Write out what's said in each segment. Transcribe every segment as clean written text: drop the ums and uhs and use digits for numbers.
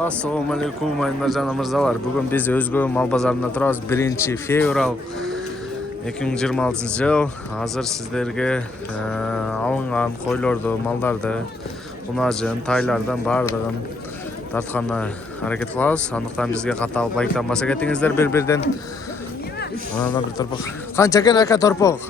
Assalomu alaykum aynajon mirzalar. Bugun biz Özgö mal bozorunda turamiz. 1-fevral 2026-yil. Hozir sizlarga alıngan qo'ylarni, mallarni, xunajin, taylardan bardığın tartqanna harakat qilamiz. So'nduktan bizga qatalib like'lanmasa ketingizlar bir-birdan. Mana bir torpoq. Qancha ekan aka torpoq?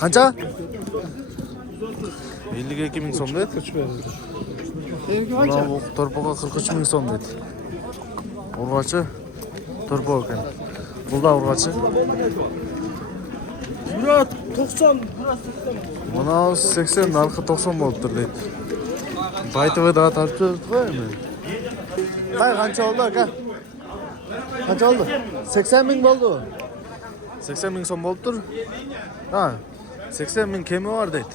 Qancha? 52 ming so'm dedi. Bu torpoğa 43 ming so'm dedi. Urg'achi torpoq ekan. Bulda urg'achi. Murat 90. Mana 80, narxi 90 bo'lib tur dedi. Baytida tartib qo'ymi? Qancha oldi aka? Qancha oldi? 80 ming bo'ldi. 80 ming so'm bo'lib tur. Ha, 80 ming kemi bor dedi.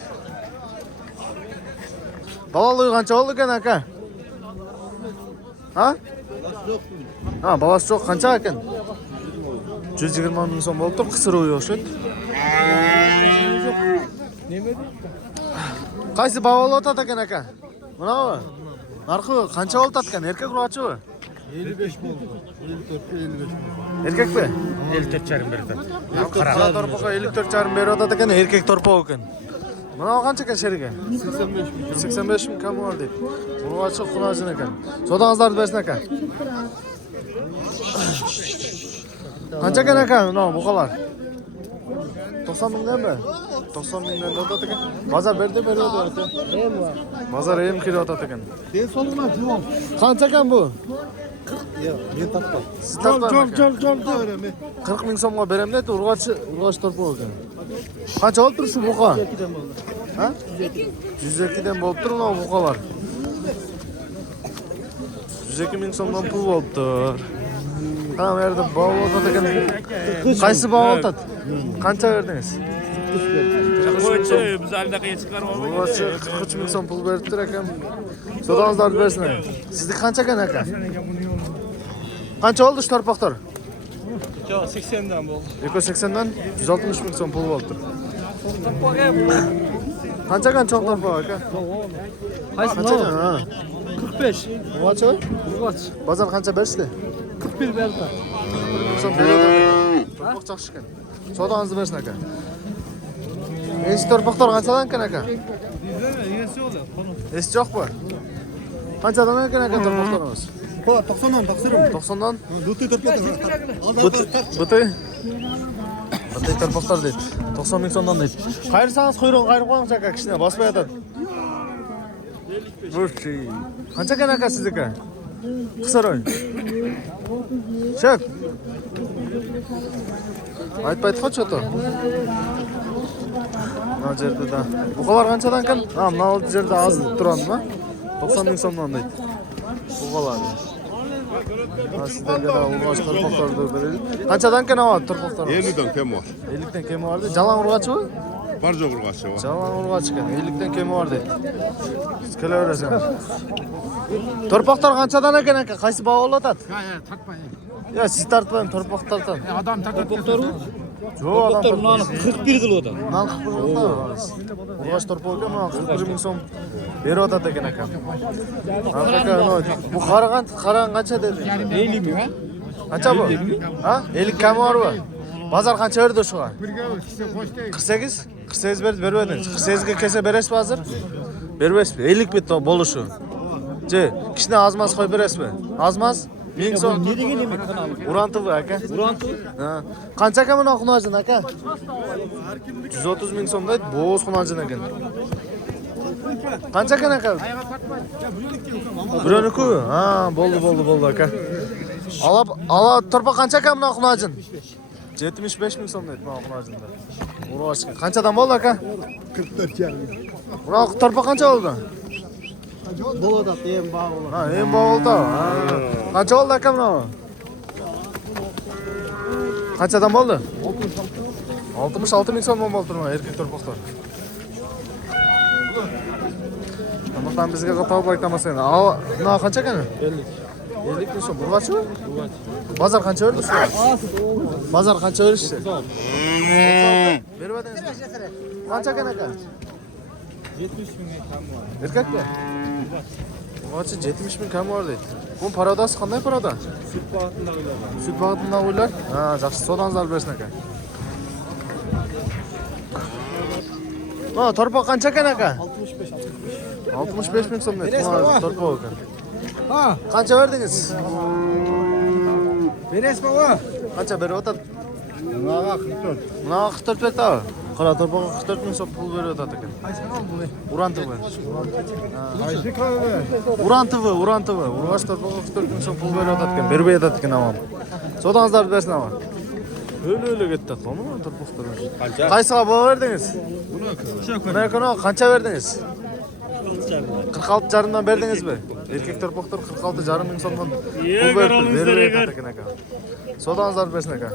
Balali qancha oldi ekan aka? Ha? Ha, balasi yo'q, qancha ekan? 120 ming so'm bo'lib tur, qisir o'yishib. Qaysi bavol otat ekan aka? Mana bu. Narxi qancha oltat ekan? Erkak urg'achimi? 55 bo'ldi. 54 55. Erkakmi? 54,5 berdi. Qara torpoqqa 54,5 beryapti ekan, erkak torpoq ekan. Mana qancha ekan sheriga? 85 ming. 85 ming kam bor deydi. Urg'achi xunajin ekan. Sodangizlarni bersin aka. Qancha ekan aka? Mana buqalar. 90 mingdanmi? 90 mingdan otat ekan. Bozor berdi aka. Bozor ham kiryapti ekan. Ben solma javob. Qancha ekan bu? Yo'q, men topdim. Siz topdingmi? Jol beraman. 40 ming so'mga beram dedi, urg'achi torpoq ekan. Qancha olib turibsiz buqa? 2dan bo'ldi. Ha? 102 dan bo'lib tur mana buqalar. 102 ming so'mdan pul bo'libdi. Ha, bu yerda bavul otat ekan. Qaysi bavul otat? Qancha berdingiz? Qo'ychi, biz aldaqa chiqarib olmadik. Urg'achi 43 ming so'm pul beribdir ekan. Sodangizlarni bersin. Sizniki qancha ekan aka? Qancha oldi shu torpoqlar? Yo'q, 80 dan bo'ldi. 280 dan 160 ming so'm pul bo'libdir. Qancha ekan cho'q torpoq aka? Qaysi Qancha ekan? Ha. 45. Urg'achi? Urg'achi. Bozor qancha berishdi? 41 berdi. So'm beradi. Torpoq yaxshi ekan. Sodangizni bersin aka. Eski torpoqlar qanchadan ekan aka? Yesi yo'q. Eski yo'qmi? Qanchadan ekan aka torpoqlarimiz? 90 dan taqsirim. 90 dan? Duti torpoq. Buti torpoqlar deydi. 90 ming so'mdan deydi. Qayirsangiz quyruq qayirib qo'ying aka, kishini bosib yotadi. Burchi. Qancha ekan aka sizniki? Qissaroy. Chek. Aytmaydi qo'choti. Mana yerda. Buqalar qanchadan ekan? Ha, mana yerda oz turadimi? 90 ming so'mdan deydi. Buqalar. Sizlarga da urg'achi torpoqlarni beraylik. Qanchadan ekan havo torpoqlar? 50 dan kam bor. 50 dan kemi bor. Jalan urg'achimi? Barjo urg'achi bor. Jalan urg'achi ekan. 50 dan kemi bor deydi. Siz kelaverasiz. Torpoqlar qanchadan ekan aka? Qaysi bavol otadi? Ha, tartmayın. Ya siz tartmayın, torpoq tartadi. Adam torpoqlar. Yo'q, adam Torpoqlar 41 qiladi. Nan 41 qiladi. Urg'achi torpoq ekan, mana 41 ming so'm beryapti ekan aka. Aka, bu qaran qancha dedi? 50 ming ha? Qancha bu? Ha? 50 kam bormi? Bozor qancha berdi shuga? 48? 48 berdi, bermadingiz. 48 ga kelsa berasizmi hozir? Bermaysizmi? 50 bitta bo'lishi. Je, kishini azmas qo'yib berasizmi? Azmas? 1000 so'm. Ne degan emek kanalı? Urantov aka. Urantov? Ha. Qancha ekan buni xunajin aka? 130 ming so'm deydi, bo'z xunajin ekan. Qancha ekan aka? Bironiki? Ha, bo'ldi aka. Ala torpoq qancha ekan buni xunajin? 75 ming so'm deydi mana xunajinda. Urg'achga. Qanchadan bo'ldi aka? 44,5. Buni torpoq qancha oldi? Bo'ladi, ham bog'lar. Ha, ham bo'ldi. Ha. Qancha oldi aka buni? Qanchadan bo'ldi? 66 ming so'mdan bo'ldi turma erkak torpoqlar. Amaqdan bizga qatorib aytamasan. Mana qancha ekan? 50 ming so'm. Urg'achimi? Urg'ach. Bozor qancha berdi shu? Bozor qancha berishdi? Bermadingizmi? Qancha ekan aka? 70 ming kam bor. Erkakmi? Maçı 70 bin kam var deydi. Bu paradası qanday parada? Süt bağıtında uylar. Ha, жақсы. Sodanızlar bersin aka. Ha, torpaq qancha ekan aka? 65 bin so'm deydi. Torpaq ekan. Ha, Qancha verdingiz? beresiz baba. Qancha berib o'tadi? Bunaqa 44. Bunaqa 44 berdi abi. Qara torpaqqa 44 bin so'm pul berib o'tadi ekan. Uran TV. Qaysi kanal? Uran TV. Urg'och torpaqqa 44 bin so'm pul berib o'tadi ekan. Berib o'tadi ekan avam. Sodanızlar bersin avam. Öyle ketdi qolma torpaqlar. Qaysiga baho verdingiz? Buni qancha verdingiz? 46 jarımdan verdiniz mi? Erkek torpaqlar 46 jarım ming so'mdan pul berib o'tadi ekan aka. Sodanızlar bersin aka.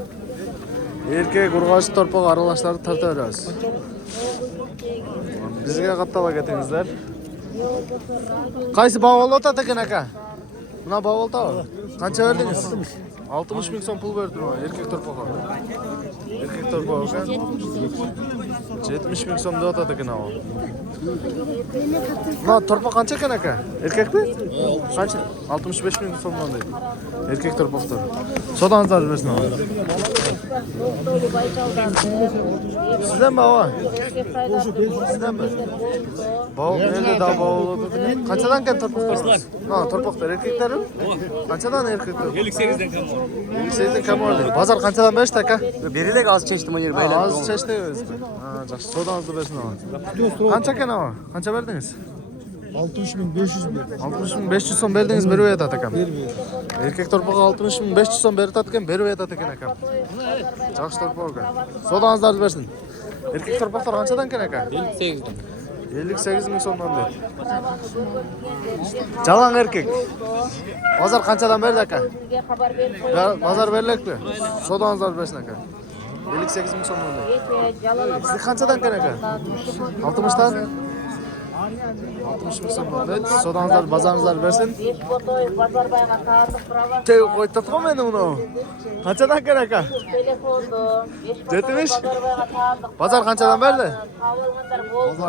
Erkek urg'och torpaq aralashlarni tarta beramiz. Bizga qattaba ketingizlar. Qaysi bavul o'tadi ekan aka? Buna bavul tava. Qancha verdingiz? 60 ming so'm pul berdim erkek torpaqqa. Erkek torpaq ekan 70 ming so'm deb o'tadi ekan o. Buna torpaq qancha ekan aka? Erkekmi? Qancha? 65 ming so'mdan deydi. Erkek torpaqdir. Sodanızlar bersin o. Sizden mi hava? Sizden mi? Bavul nerede daha bavul o'tadi? Qanchadan ekan torpaqlar? Ha, torpaqlar erkeklar. Qanchadan erkeklar? 58'den kam var. 58'den kam var deydi. Bazar qanchadan berishdi aka? Berilek az çeştim o yer böyle. Az çeşdi o'zdi. Ha, yaxshi. Sodanızı bersin o. Qancha ekan o? Qancha berdingiz? 60.500 mi? 60.500 so'm berdingiz, berib o'tadi ekan. Erkek torpaqqa 60.500 so'm berib o'tadi ekan, berib o'tadi ekan aka. Yaxshi torpaq ekan. Sodanızlarni bersin. Erkek torpaqlar qanchadan ekan aka? 58'den. 58 ming so'mdan deydi. Jalan erkek. Bazar qanchadan berdi aka? Bazar berilekmi? Sodanızlar bersin aka. 58 ming so'mdan deydi. Siz qanchadan ekan aka? 60'dan? 60 ming so'mdan deydi. Sodanızlar, bazarınızlar bersin. Tey qo'yib tatqan meni buni. Qanchadan ekan aka? 70? Bazar qanchadan berdi?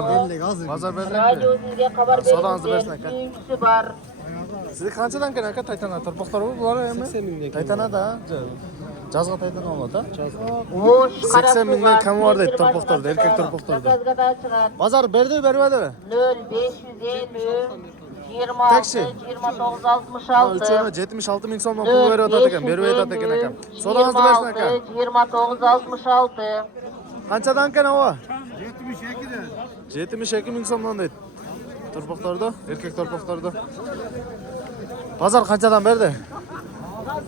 Berilek az. Bazar berilekmi? Sodanızı bersin aka. Siz qanchadan ekan aka Taytana torpaqlar bular endi? Taytanada. Жазға тайтан oladi. 80 mingdan kam var deydi torpaqlarda, erkek torpaqlarda. Bazar berdi, bermedi mi? 0550 Taksi. 26 29 Üçünü 66 76 ming so'mdan pul berib o'tadi ekan, berib o'tadi ekan aka. Sodanızı bersin aka. 29 66 Qanchadan ekan o? 72 ming so'mdan deydi. Torpaqlarda, erkek torpaqlarda. Bazar qanchadan berdi?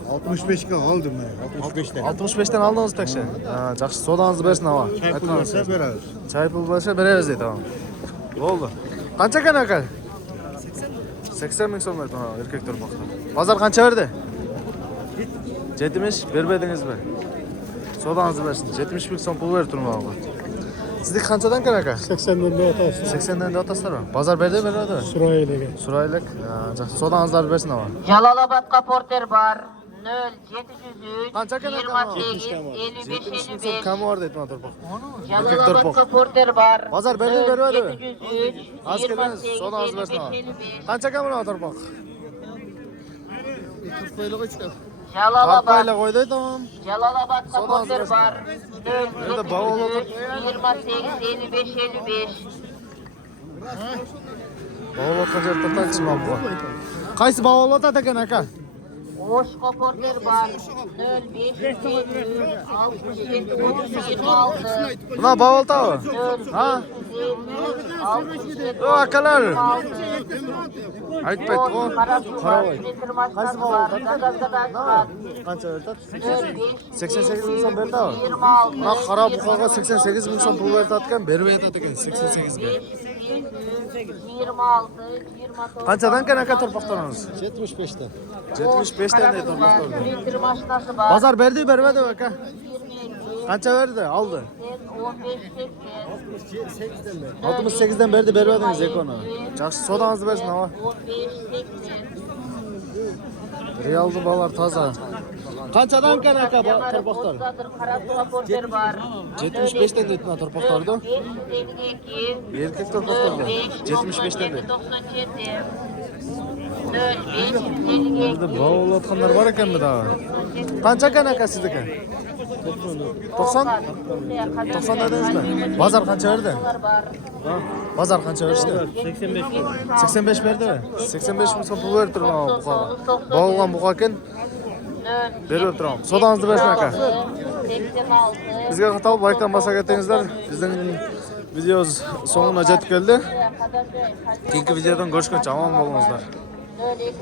65 ga aldım ben. 65'ten. 65'ten aldınız taksi. Ha, yaxshi. Sodanızı bersin hava. Aytmasa bereriz. Çay pul bo'lsa bereriz deydi tamam. Bo'ldi. Qancha ekan aka? 80 ming so'm berdi ha, erkek torpaqda. Bazar qancha berdi? 70 bermedingizmi? Sodanızı bersin. 70 ming so'm pul berib turmoqda. Sizlik qanchadan ekan aka? 80'den de atasın. 80'dan da otasizlarmi? Bazar berdi, beradi. Surayeli'ge. Suraylik. Ha, yaxshi. Sodanızlarni bersin hava. Jalolobodga porter bor 0703 Qancha ekan aka? 28 70 ming 55 so'm kam bor deydi mana torpaq. Jalolobodga porter bor Bazar berdi, beradi. 703 Az keliniz, sodanızı bersin hava. 55 Qancha ekan mana torpaq? 40 koyla koçka. Jalolobod Arpayla qo'ydi, tamam. Jalolobodga porter bor Nerede bavul 0703 28 55 55 Bavul o'tgan yer to'xtab chiqmab bu. Qaysi bavul o'tadi ekan aka? Oshqa porter bor 05 67 26 Buna bavul tavı. Ha? O akalar. Aytmaydi o. Qaravoy. Qaysi bavul o'tadi? Qancha o'tadi? 88 ming so'm berdi. Mana qara buqaga 88 ming so'm pul berdi ekan, berib aytadi ekan 88 ga. 26 29 Qanchadan ekan aka torpaqlarimiz? 75'ten. 75'ten deydi torpaqlar. printer mashinasi bor Bazar berdi, bermedi aka? Qancha berdi? Aldı. 15 80 68'den berdi, bermediniz ekonu. Yaxshi, sodanızı bersin hava. 15 80 Realdi balar taza. Qanchadan ekan aka torpaqlar? Qarabağ porter bor 75'ten deydi mana torpaqlarda. 582 Erkek torpaqlarda 75'ten deydi. 97 Burada bağlatkanlar var ekan mi daha? Qancha ekan aka sizniki? 90? 90 dedingizmi? Bozor qancha berdi? Bozor qancha berishdi? 85 berdimi? 85 bo'lsa pul berib turman buqaga. Bo'g'ilgan buqa ekan. Berib turaman. Sodangizni bersin aka. 86. Bizga xato baykdan bosaq etingizlar. Bizning videomiz so'nguna yetib keldi. Keyingi videodan ko'rishguncha omon bo'lingizlar. 02